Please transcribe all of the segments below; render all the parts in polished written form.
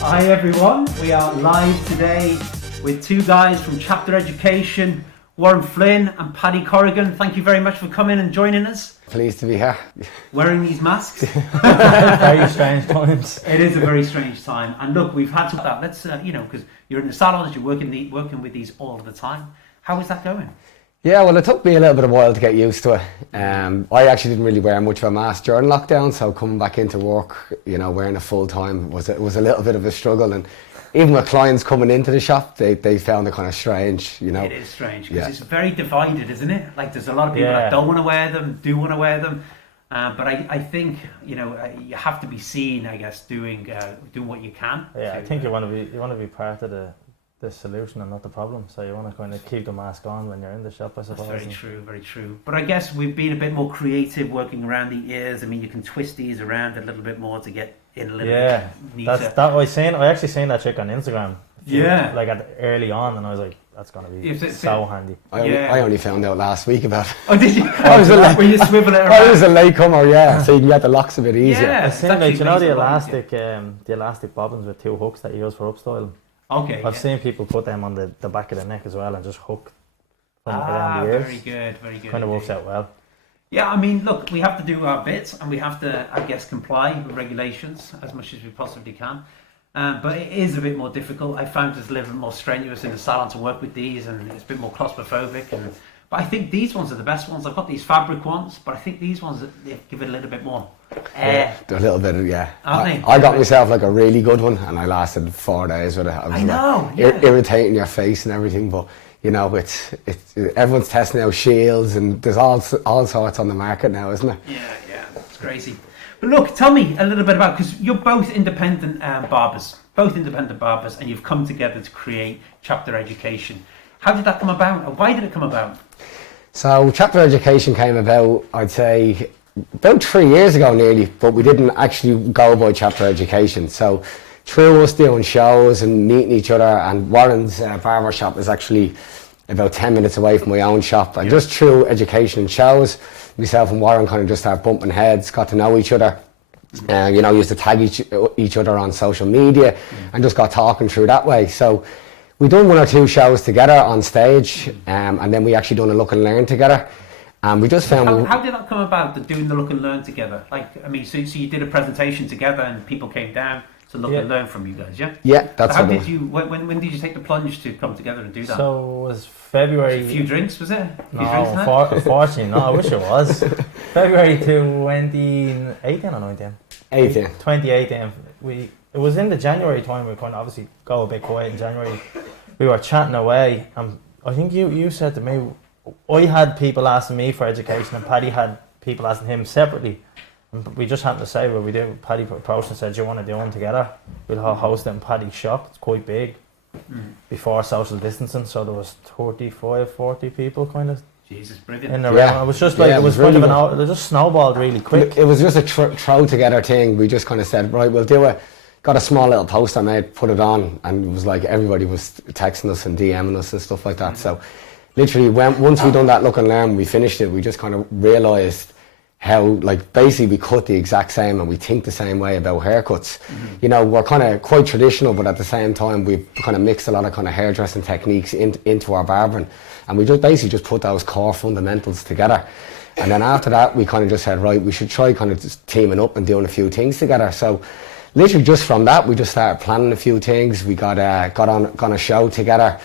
Hi everyone, we are live today with two guys from Chapter Education, Warren Flynn and Paddy Corrigan. Thank you very much for coming and joining us. Pleased to be here. Wearing these masks. Very strange times. It is a very strange time. And look, we've had to that. Let's, because you're in the salons, you're working with these all the time. How is that going? Yeah, well, it took me a little bit of a while to get used to it. I actually didn't really wear much of a mask during lockdown, so coming back into work, wearing it full time was a little bit of a struggle. And even with clients coming into the shop, they found it kind of strange, It is strange because it's very divided, isn't it? Like there's a lot of people that don't want to wear them, do want to wear them. But I think, you have to be seen, I guess, doing what you can. Yeah, I think you want to be part of the solution and not the problem. So you want to kind of keep the mask on when you're in the shop, I suppose. That's very true. But I guess we've been a bit more creative working around the ears. I mean, you can twist these around a little bit more to get in a little bit neater. I actually seen that trick on Instagram. Early on, and I was like, that's going to be so handy. I only found out last week about it. Oh, did you? Were you swivel it around? I was a latecomer, so you can get the locks a bit easier. Yeah, I seen the elastic bobbins with two hooks that you use for upstyling. Okay. I've seen people put them on the back of the neck as well and just hook from around the ears. Very good. Kind of works out well. Yeah, I mean, look, we have to do our bits and we have to, I guess, comply with regulations as much as we possibly can. But it is a bit more difficult. I found it's a little bit more strenuous in the salon to work with these, and it's a bit more claustrophobic. But I think these ones are the best ones. I've got these fabric ones, but I think these ones, they give it a little bit more air. A little bit, yeah. I got myself like a really good one, and I lasted 4 days with it. I was irritating your face and everything, but it's everyone's testing out shields, and there's all sorts on the market now, isn't it? Yeah, it's crazy. But look, tell me a little bit about, because you're both independent barbers, and you've come together to create Chapter Education. How did that come about, or why did it come about? So Chapter Education came about, I'd say, about 3 years ago nearly, but we didn't actually go by Chapter Education. So through us doing shows and meeting each other, and Warren's barber shop is actually about 10 minutes away from my own shop, and just through education and shows, myself and Warren kind of just started bumping heads, got to know each other, used to tag each other on social media, and just got talking through that way. So we done 1 or 2 shows together on stage, and then we actually done a look and learn together. And we just found... How did that come about, doing the look and learn together? So you did a presentation together and people came down to look and learn from you guys, yeah? Yeah, that's so when did you take the plunge to come together and do that? So it was February... A few drinks, was it? Unfortunately, no, I wish it was. February 2018 or 19? 2018. It was in the January time. We kind of obviously go a bit quiet in January. We were chatting away, and I think you said to me, I had people asking me for education, and Paddy had people asking him separately. And we just happened to say, well, we do. Paddy approached and said, do you want to do one together? We'll host it in Paddy's shop. It's quite big. Before social distancing, so there was 35, 40 people kind of. Jesus, brilliant. In the round. It was just like, it was really kind of it just snowballed really quick. It was just a throw together thing. We just kind of said, right, we'll do it. Got a small little poster made, put it on, and it was like everybody was texting us and DMing us and stuff like that. So literally, once we done that look and learn, we finished it, we just kind of realised how, basically we cut the exact same and we think the same way about haircuts. We're kind of quite traditional, but at the same time, we've kind of mixed a lot of kind of hairdressing techniques into our barbering. And we just basically put those core fundamentals together. And then after that, we kind of just said, right, we should try kind of just teaming up and doing a few things together. So literally just from that, we just started planning a few things. We got on a show together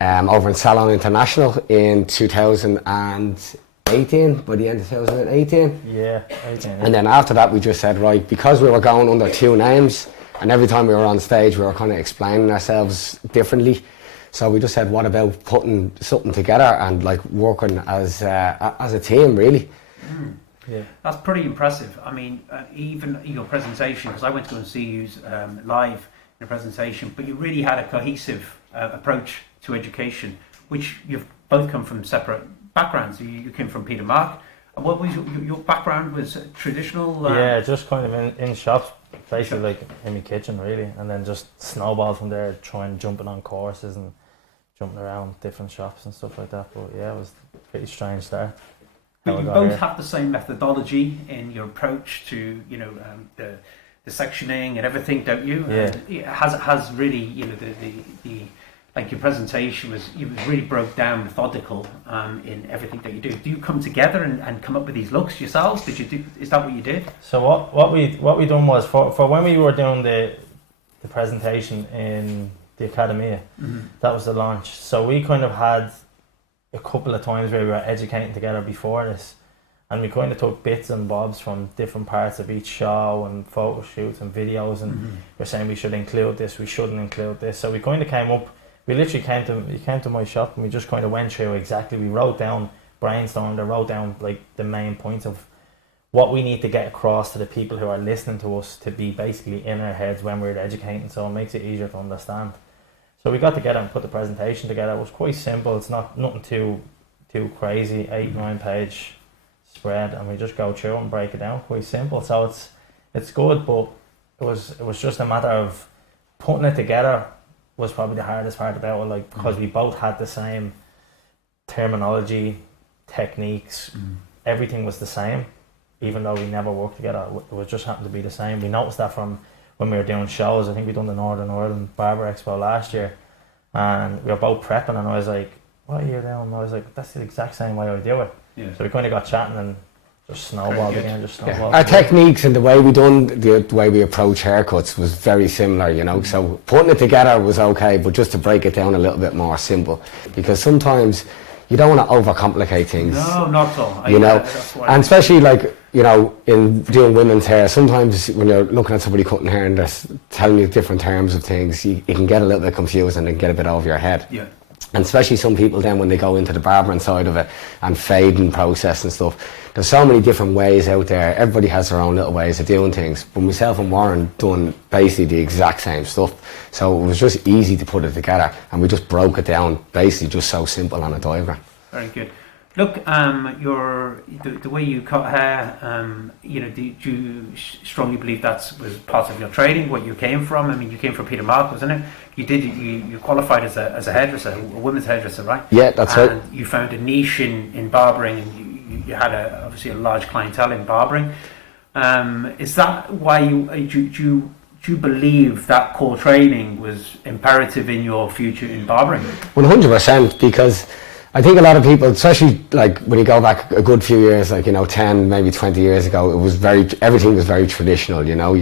over in Salon International in 2018, by the end of 2018. Yeah, 18. And then after that, we just said, right, because we were going under 2 names, and every time we were on stage, we were kind of explaining ourselves differently. So we just said, what about putting something together and working as a team, really? Yeah, that's pretty impressive. I mean, even your presentation, because I went to go and see you live in a presentation, but you really had a cohesive approach to education, which you've both come from separate backgrounds. You came from Peter Mark. And what was your background? Was traditional? Yeah, just kind of in shops, basically like in my kitchen, really, and then just snowballed from there, jumping on courses and jumping around different shops and stuff like that. But yeah, it was pretty strange there. But you both have the same methodology in your approach to, the the sectioning and everything, don't you? Yeah. And it has really, you know, the like your presentation was really broke down, methodical in everything that you do. Do you come together and come up with these looks yourselves? Is that what you did? So what we done was for when we were doing the presentation in the academy, that was the launch. So we kind of had a couple of times where we were educating together before this, and we kind of took bits and bobs from different parts of each show and photo shoots and videos, and we're saying we should include this, we shouldn't include this. So we kind of came up. We literally came to my shop and we just kind of went through exactly. We wrote down, brainstormed, and wrote down like the main points of what we need to get across to the people who are listening to us to be basically in our heads when we're educating. So it makes it easier to understand. So we got together and put the presentation together. It was quite simple. It's nothing too crazy. 8-9 page spread, and we just go through and break it down. Quite simple. So it's good, but it was just a matter of putting it together. Was probably the hardest part about it, like, because we both had the same terminology, techniques, everything was the same, even though we never worked together. It was just happened to be the same. We noticed that from when we were doing shows. I think we done the Northern Ireland Barber Expo last year, and we were both prepping, and I was like, what are you doing? And I was like, that's the exact same way I do it. Yeah. So we kind of got chatting and just snowballed again, Our techniques and the way we done, the way we approach haircuts was very similar, you know. So putting it together was okay, but just to break it down a little bit more simple, because sometimes you don't want to overcomplicate things. No, not at all. You know, and especially like, you know, in doing women's hair, sometimes when you're looking at somebody cutting hair and they're telling you different terms of things, you can get a little bit confused and then get a bit over your head. Yeah. And especially some people then when they go into the barbering side of it and fading process and stuff, there's so many different ways out there. Everybody has their own little ways of doing things. But myself and Warren done basically the exact same stuff. So it was just easy to put it together, and we just broke it down basically just so simple on a diagram. Very good. Look, the way you cut hair, you know, do you strongly believe that was part of your training, what you came from? I mean, you came from Peter Mark, wasn't it? You qualified as a hairdresser, a women's hairdresser, right? Yeah, that's right. And you found a niche in barbering, and you had obviously a large clientele in barbering. Is that why do you believe that core training was imperative in your future in barbering? 100%, because I think a lot of people, especially like when you go back a good few years, like, you know, 10, maybe 20 years ago, everything was very traditional, you know.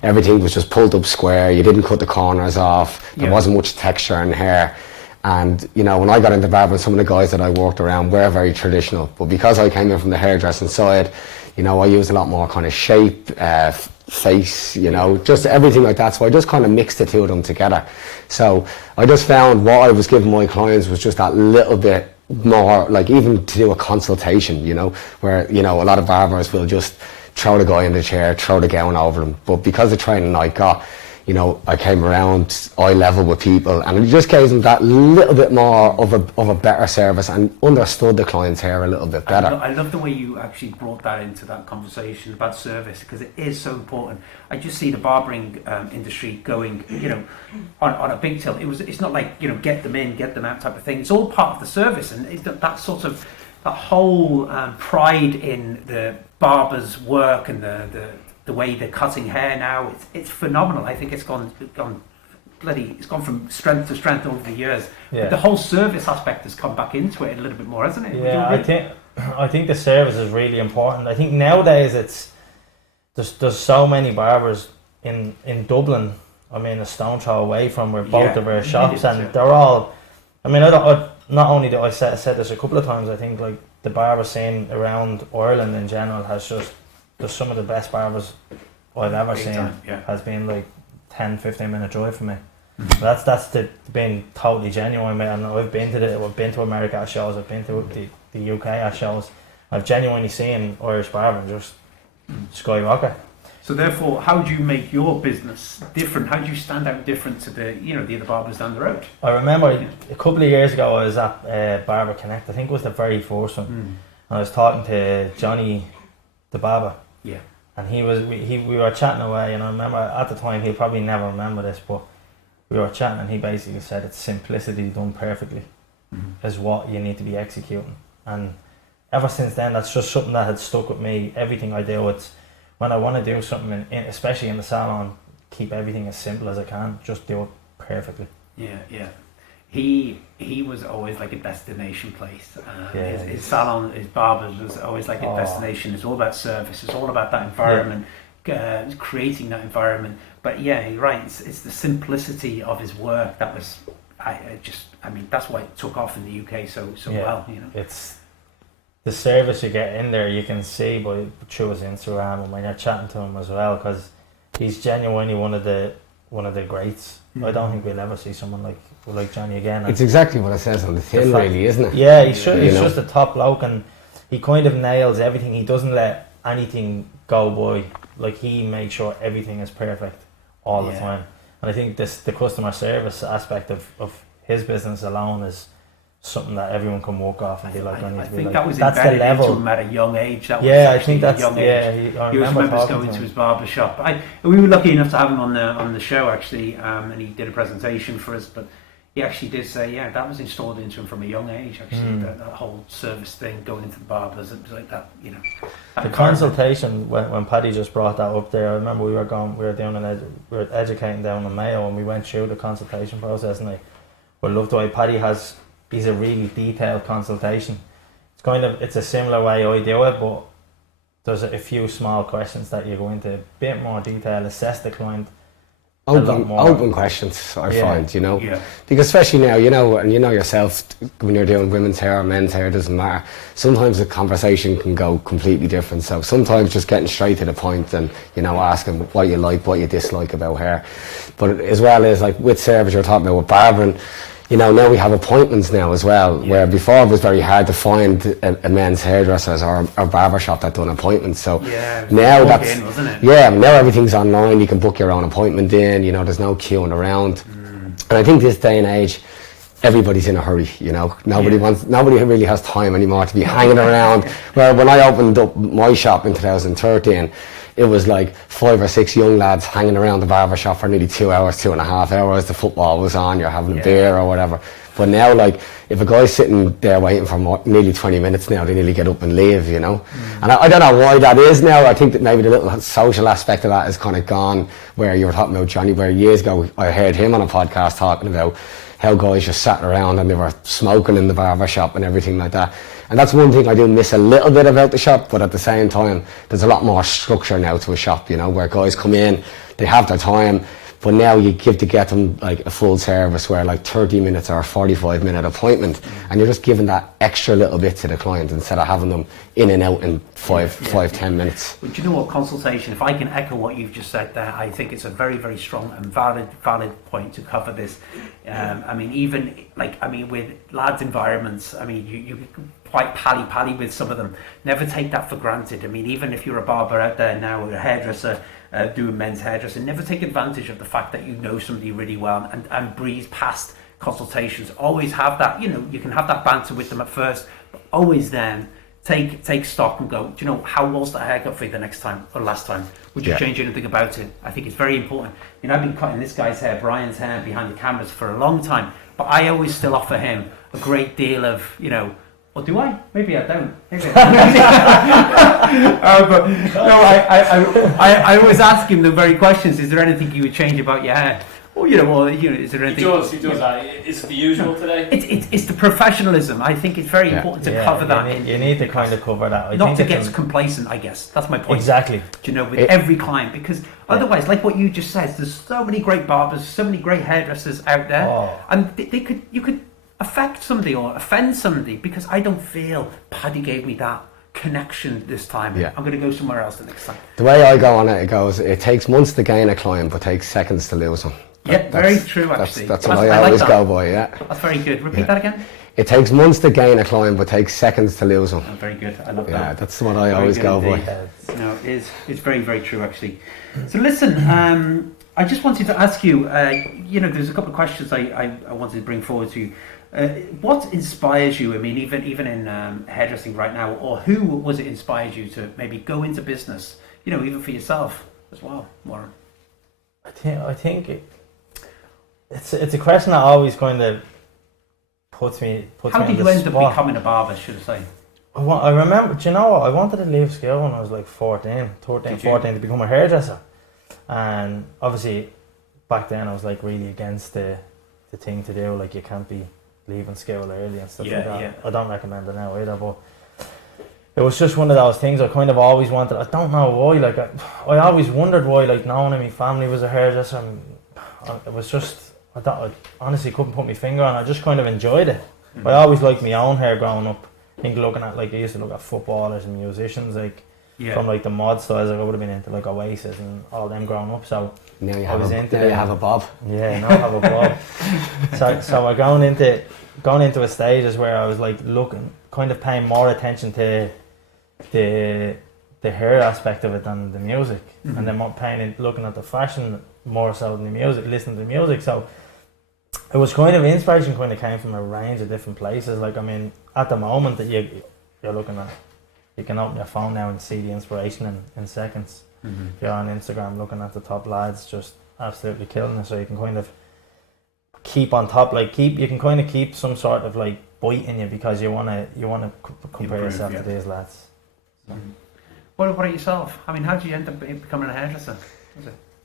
Everything was just pulled up square. You didn't cut the corners off. There wasn't much texture in hair. And, you know, when I got into barbering, some of the guys that I worked around were very traditional. But because I came in from the hairdressing side, you know, I used a lot more kind of shape, face, you know, just everything like that. So I just kind of mixed the two of them together. So I just found what I was giving my clients was just that little bit more, like even to do a consultation, you know, where, you know, a lot of barbers will just throw the guy in the chair, throw the gown over them. But because of the training I got, you know, I came around eye level with people, and it just gave them that little bit more of a better service and understood the client's hair a little bit better. I love the way you actually brought that into that conversation about service, because it is so important. I just see the barbering industry going, you know, on a big tilt. It's not like, you know, get them in, get them out type of thing. It's all part of the service, and that sort of that whole pride in the barber's work and the way they're cutting hair now, it's phenomenal. I think it's gone from strength to strength over the years. Yeah. But the whole service aspect has come back into it a little bit more, hasn't it? Yeah, I think the service is really important. I think nowadays there's so many barbers in Dublin. I mean, a stone throw away from where both of our shops, and they're all. I mean, not only do I said this a couple of times. I think like the barber scene around Ireland in general has there's some of the best barbers I've ever seen. Has been like 10-15 minute drive from me. Mm-hmm. That's being totally genuine, mate. And I've been to America at shows. I've been to the UK at shows. I've genuinely seen Irish barbering just skyrocket. So therefore, how do you make your business different? How do you stand out different to the other barbers down the road? I remember a couple of years ago I was at Barber Connect. I think it was the very first one. And I was talking to Johnny, the barber. Yeah. And we were chatting away, and I remember at the time, he'll probably never remember this, but we were chatting and he basically said it's simplicity done perfectly is what you need to be executing. And ever since then, that's just something that had stuck with me. Everything I do, it's when I want to do something, especially in the salon, keep everything as simple as I can. Just do it perfectly. Yeah. He was always like a destination place. His salon, his barbers was always like a destination. It's all about service. It's all about that environment, creating that environment. But yeah, you're right. It's the simplicity of his work that was. I mean, that's why it took off in the UK so well. You know, it's the service you get in there. You can see through his Instagram and when you're chatting to him as well, because he's genuinely one of the greats. I don't think we'll ever see someone like Johnny again. It's exactly what it says on the tin, really, isn't it? Yeah, he's just a top bloke, and he kind of nails everything. He doesn't let anything go by. Like, he makes sure everything is perfect all the time. And I think the customer service aspect of his business alone is something that everyone can walk off and be like, I think that was embedded into him at a young age. That was I think that's young age. He was going to his barber shop. We were lucky enough to have him on the show actually, and he did a presentation for us. But he actually did say, that was installed into him from a young age. Actually, that whole service thing, going into the barbers, it was like that. You know, the consultation when Paddy just brought that up there. I remember we were educating down in Mayo, and we went through the consultation process, and I love the way Paddy has. He's a really detailed consultation. It's a similar way I do it, but there's a few small questions that you go into a bit more detail, assess the client. Open questions, I find, you know, because especially now, you know, and you know yourself, when you're doing women's hair or men's hair, it doesn't matter. Sometimes the conversation can go completely different. So sometimes just getting straight to the point and, you know, asking what you like, what you dislike about hair. But as well as like with service, you're talking about with barbering. You know, now we have appointments now as well, where before it was very hard to find a men's hairdressers or a barber shop that done appointments. So now now everything's online. You can book your own appointment in. You know, there's no queuing around. And I think this day and age, everybody's in a hurry. You know, nobody really has time anymore to be hanging around. Where when I opened up my shop in 2013. It was like 5 or 6 young lads hanging around the barber shop for nearly 2 hours, 2.5 hours. The football was on, you're having a beer or whatever. But now, like, if a guy's sitting there waiting for nearly 20 minutes now, they nearly get up and leave, you know. And I don't know why that is now. I think that maybe the little social aspect of that is kind of gone, where you were talking about Johnny, where years ago I heard him on a podcast talking about how guys just sat around and they were smoking in the barber shop and everything like that. And that's one thing I do miss a little bit about the shop, but at the same time, there's a lot more structure now to a shop, you know, where guys come in, they have their time, but now you get them like a full service where like 30 minutes or a 45-minute appointment, and you're just giving that extra little bit to the client instead of having them in and out in 5-10 minutes. But do you know what, consultation, if I can echo what you've just said there, I think it's a very, very strong and valid point to cover this. I mean, with lads' environments, I mean, you quite pally with some of them. Never take that for granted. I mean, even if you're a barber out there now or a hairdresser doing men's hairdressing, never take advantage of the fact that you know somebody really well and breeze past consultations. Always have that, you know, you can have that banter with them at first, but always then take stock and go, do you know, how was that haircut for you the next time or last time? Would you change anything about it? I think it's very important. You know, I've been cutting this guy's hair, Brian's hair, behind the cameras for a long time, but I always still offer him a great deal of, you know, or do I? Maybe I don't. But no, I always ask him the very questions. Is there anything you would change about your hair? Or is there anything? He does that. Is it the usual today? It's the professionalism. I think it's very important to cover that. You need to kind of cover that. Not to get complacent, I guess. That's my point. Exactly. Do you know, with every client, because otherwise, like what you just said, there's so many great barbers, so many great hairdressers out there, and you could affect somebody or offend somebody because I don't feel Paddy gave me that connection this time. I'm going to go somewhere else the next time. The way I go on it, it goes, it takes months to gain a client but takes seconds to lose them. Very true actually. That's what I always go by, That's very good. Repeat that again. It takes months to gain a client but takes seconds to lose them. Very good. I love that. Yeah, that's what I always go by. No, it's very, very true actually. So listen, I just wanted to ask you, there's a couple of questions I wanted to bring forward to you. What inspires you? I mean, even in hairdressing right now, or who was it inspired you to maybe go into business? You know, even for yourself as well, Warren. I think it's a question that always kind of puts me. How did you end up becoming a barber? Should I say? I remember, do you know what? I wanted to leave school when I was like 13, 14 to become a hairdresser. And obviously, back then I was like really against the thing to do. Like, you can't be leaving school early and stuff like that. Yeah. I don't recommend it now either, but it was just one of those things I kind of always wanted. I don't know why. Like, I always wondered why. Like, knowing that my family was a hairdresser, and it was just I honestly couldn't put my finger on. I just kind of enjoyed it. I always liked my own hair growing up. I think looking at, like, I used to look at footballers and musicians, like, from like the mod styles. Like, I would have been into like Oasis and all them growing up. So Now you I have was a, into now you have a bob. Yeah, now I have a bob. So I going into a stages where I was like looking, kind of paying more attention to the hair aspect of it than the music, and then more looking at the fashion more so than the music, listening to the music. So it was kind of inspiration kind of came from a range of different places. Like, I mean, at the moment that you're looking at, you can open your phone now and see the inspiration in seconds. If you're on Instagram looking at the top lads just absolutely killing it, so you can kind of keep on top, like you can kind of keep some sort of like bite in you, because you want to compare yourself to these lads. What about yourself? I mean, how did you end up becoming a hairdresser?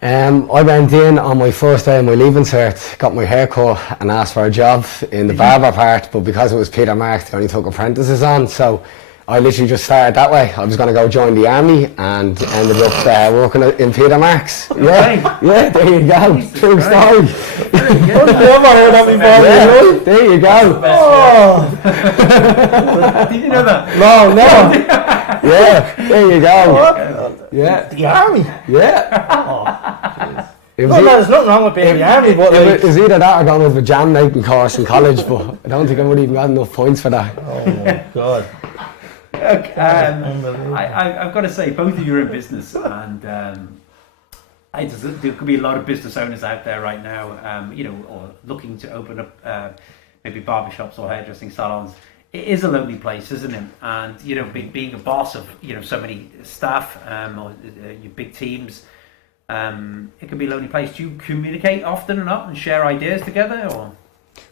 I went in on my first day of my leaving cert, got my hair cut and asked for a job in the barber part, but because it was Peter Marks, they only took apprentices on, so I literally just started that way. I was going to go join the army and ended up working in Peter Marks. Yeah, there you go. True story. I've never heard that before. There you go. Did you know that? No. Yeah, there you go. Yeah. The army? Yeah. There's nothing wrong with being in the army, but it was either that or going with a jam making course in college, but I don't think I would even got enough points for that. Oh my God. Look, I've got to say, both of you are in business, and there could be a lot of business owners out there right now, or looking to open up maybe barbershops or hairdressing salons. It is a lonely place, isn't it? And being a boss of so many staff or your big teams, it can be a lonely place. Do you communicate often or not and share ideas together, or?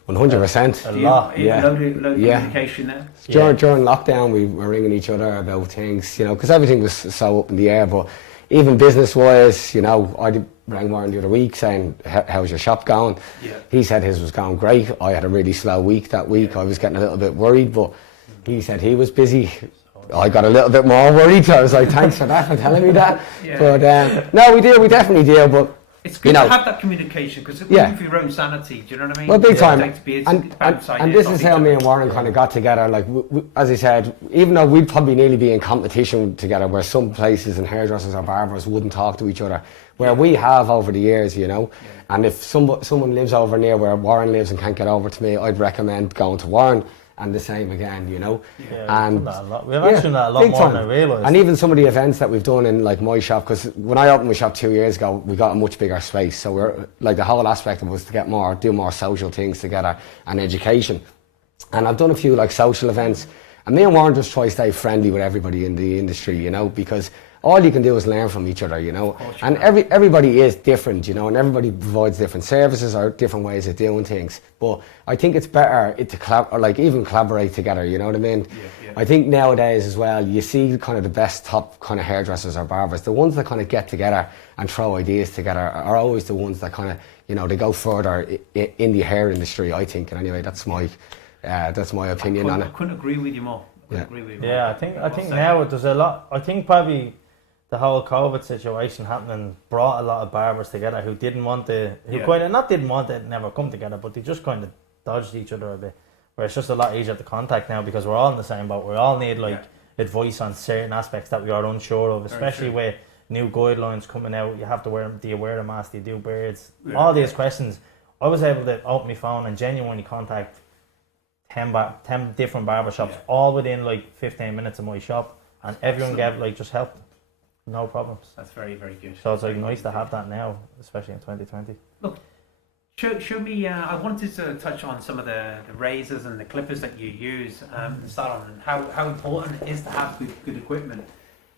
100%. A lot. Load of communication there. During lockdown, we were ringing each other about things, because everything was so up in the air. But even business-wise, I rang Warren the other week saying, "How's your shop going?" Yeah. He said his was going great. I had a really slow week that week. Yeah. I was getting a little bit worried, but he said he was busy. I got a little bit more worried. So I was like, "Thanks for that, for telling me that." Yeah. But no, we definitely do. But it's good to have that communication, because it's good for your own sanity. Do you know what I mean? Well, big time. And this is how me and Warren kind of got together. Like, as I said, even though we'd probably nearly be in competition together, where some places and hairdressers or barbers wouldn't talk to each other, where we have over the years, And if someone lives over near where Warren lives and can't get over to me, I'd recommend going to Warren. And the same again, Yeah, and we've actually done that a lot more than I realised. And even some of the events that we've done in like my shop, because when I opened my shop 2 years ago, we got a much bigger space. So we're like, the whole aspect of it was to do more social things together and education. And I've done a few like social events, and me and Warren just try to stay friendly with everybody in the industry, because all you can do is learn from each other, And everybody is different, and everybody provides different services or different ways of doing things. But I think it's better to even collaborate together, you know what I mean? Yeah. I think nowadays as well, you see kind of the best top kind of hairdressers or barbers, the ones that kind of get together and throw ideas together are always the ones that kind of, they go further in the hair industry, I think. And anyway, that's my opinion on it. I couldn't agree with you more. Yeah, I think now there's a lot. I think probably the whole COVID situation happening brought a lot of barbers together who didn't want to, never come together, but they just kind of dodged each other a bit. Where it's just a lot easier to contact now, because we're all in the same boat. We all need advice on certain aspects that we are unsure of, especially with new guidelines coming out. You have to do you wear a mask? Do you do beards? Yeah. All these questions. I was able to open my phone and genuinely contact 10 different barbershops, all within like 15 minutes of my shop, and everyone gave just help. No problems. That's very, very good. So it's nice to have that now, especially in 2020. Look, show me. I wanted to touch on some of the razors and the clippers that you use in the salon, and how important it is to have good equipment.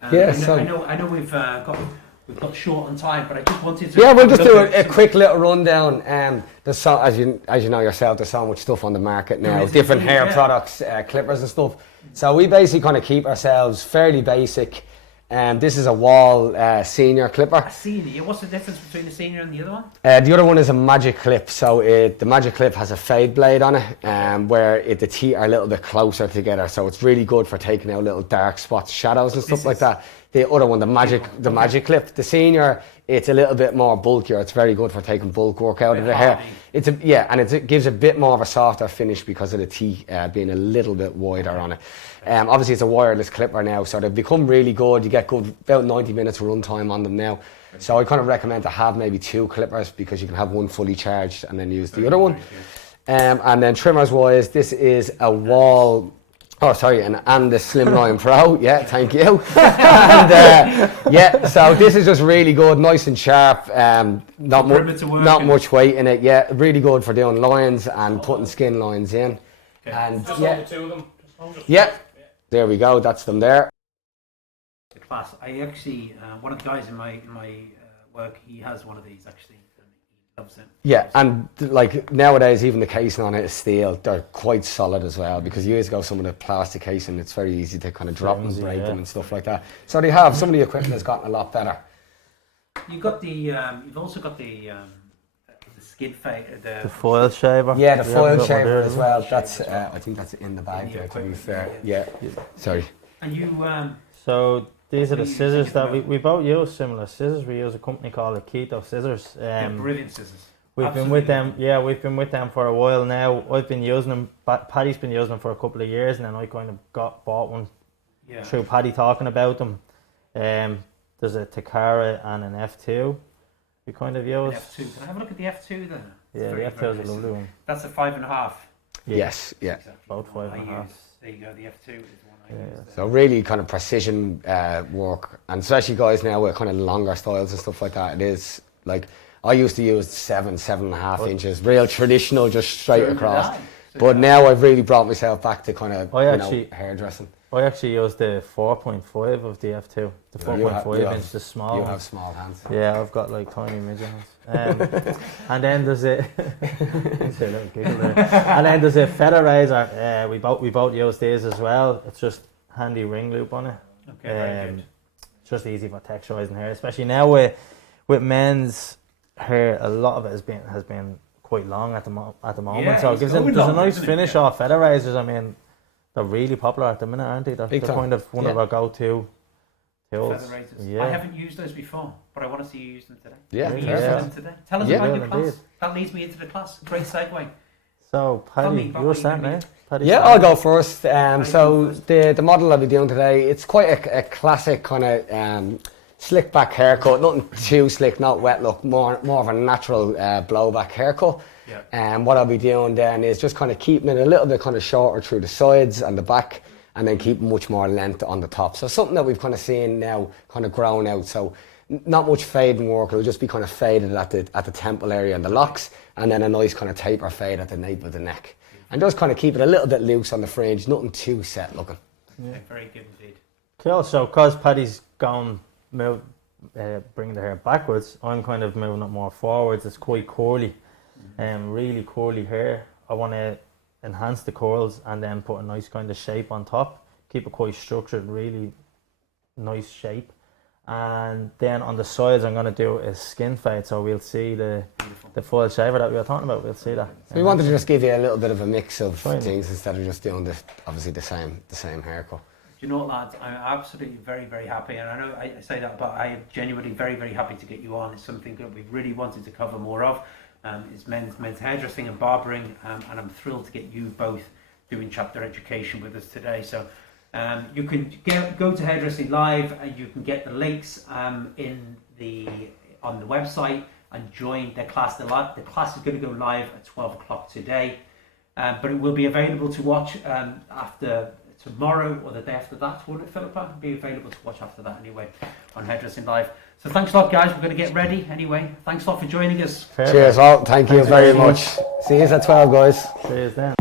I know we've got we've got short on time, but I just wanted to. Yeah, we'll just do a quick little rundown. There's so, as you know yourself, there's so much stuff on the market now, different hair products, clippers and stuff. So we basically kind of keep ourselves fairly basic. This is a Wall senior clipper. A senior. What's the difference between the senior and the other one? The other one is a magic clip. So the magic clip has a fade blade on it, where the teeth are a little bit closer together. So it's really good for taking out little dark spots, shadows and stuff like that. The other one, the magic clip, the senior, it's a little bit more bulkier. It's very good for taking bulk work out of the hair. It gives a bit more of a softer finish because of the teeth being a little bit wider on it. Obviously, it's a wireless clipper now, so they've become really good. You get good about 90 minutes run time on them now. So I kind of recommend to have maybe 2 clippers because you can have one fully charged and then use the other one. And then trimmers wise, this is a Wall. Oh, sorry, and the Slimline Pro. Yeah, thank you. And so this is just really good, nice and sharp. Not much weight in it. Yeah, really good for doing lines and putting skin lines in. Okay. And just hold the 2 of them. Just hold it. Yeah, there we go. That's them there. Class. I actually, one of the guys in my work, he has one of these actually. He loves it. Yeah, and like nowadays, even the casing on it is steel. They're quite solid as well because years ago, some of the plastic casing, it's very easy to kind of drop and break them and stuff like that. So they have some of the equipment has gotten a lot better. You've also got the skid fade, the foil shaver. Yeah, the foil shaver as well. That's I think that's in the bag there. To be fair, yeah. Sorry. And you. So these are the scissors that we both use similar scissors. We use a company called Keto Scissors. Brilliant scissors. We've been with them. Yeah, we've been with them for a while now. I've been using them. Paddy's been using them for a couple of years, and then I kind of bought one through Paddy talking about them. There's a Takara and an F2. We kind of use. F2. Can I have a look at the F2 then? Yeah, the F2 is a lovely one. That's a 5.5. Yeah. Yes, yeah. Exactly. About 5.5. There you go. The F2 is the one I use. So really kind of precision work, and especially guys now with kind of longer styles and stuff like that. It is like I used to use 7.5 inches, real traditional, just straight across. But now I've really brought myself back to kind of hairdressing. I actually used the 4.5 of the F2, the 4.5 inch, the small You one. have small hands. Yeah, I've got like tiny midget hands. And then there's a and then there's a feather razor. We both use these as well. It's just handy ring loop on it. Okay, very good. It's just easy for texturizing hair, especially now with men's hair. A lot of it has been quite long at the moment. Yeah, So there's a nice finish off feather razors. I mean, they're really popular at the minute, aren't they? They're kind of one of our go-to tools. Feather razors. Yeah. I haven't used those before, but I want to see you use them today. Yeah, Can you use them today? Tell us about your class. That leads me into the class. Great segue. So, Paddy, you're starting now. Yeah, I'll go first. So the model I'll be doing today, it's quite a classic kind of slick back haircut. Nothing too slick, not wet look. More of a natural blowback haircut. Yeah. What I'll be doing then is just kind of keeping it a little bit kind of shorter through the sides and the back, and then keep much more length on the top. So something that we've kind of seen now kind of grown out. So not much fading work. It'll just be kind of faded at the temple area and the locks, and then a nice kind of taper fade at the nape of the neck. And just kind of keep it a little bit loose on the fringe, nothing too set looking. Yeah, very good indeed. Cool. So, because Paddy's bringing the hair backwards, I'm kind of moving it more forwards. It's quite curly, really curly hair. I want to enhance the curls and then put a nice kind of shape on top. Keep it quite structured, really nice shape. And then on the sides, I'm going to do a skin fade, so we'll see the full shaver that we were talking about. We'll see that. So we wanted to just give you a little bit of a mix of things instead of just doing obviously the same haircut. Do you know what, lads? I'm absolutely very, very happy, and I know I say that, but I am genuinely very, very happy to get you on. It's something that we really wanted to cover more of. It's men's hairdressing and barbering, and I'm thrilled to get you both doing chapter education with us today. So you can go to Hairdressing Live, and you can get the links on the website and join their class. The class is going to go live at 12 o'clock today, but it will be available to watch after tomorrow or the day after that, won't it, Philippa? It'll be available to watch after that anyway on Hairdressing Live. So thanks a lot, guys. We're going to get ready anyway. Thanks a lot for joining us. Cheers all. Thank you very much. See you at 12, guys. See you then.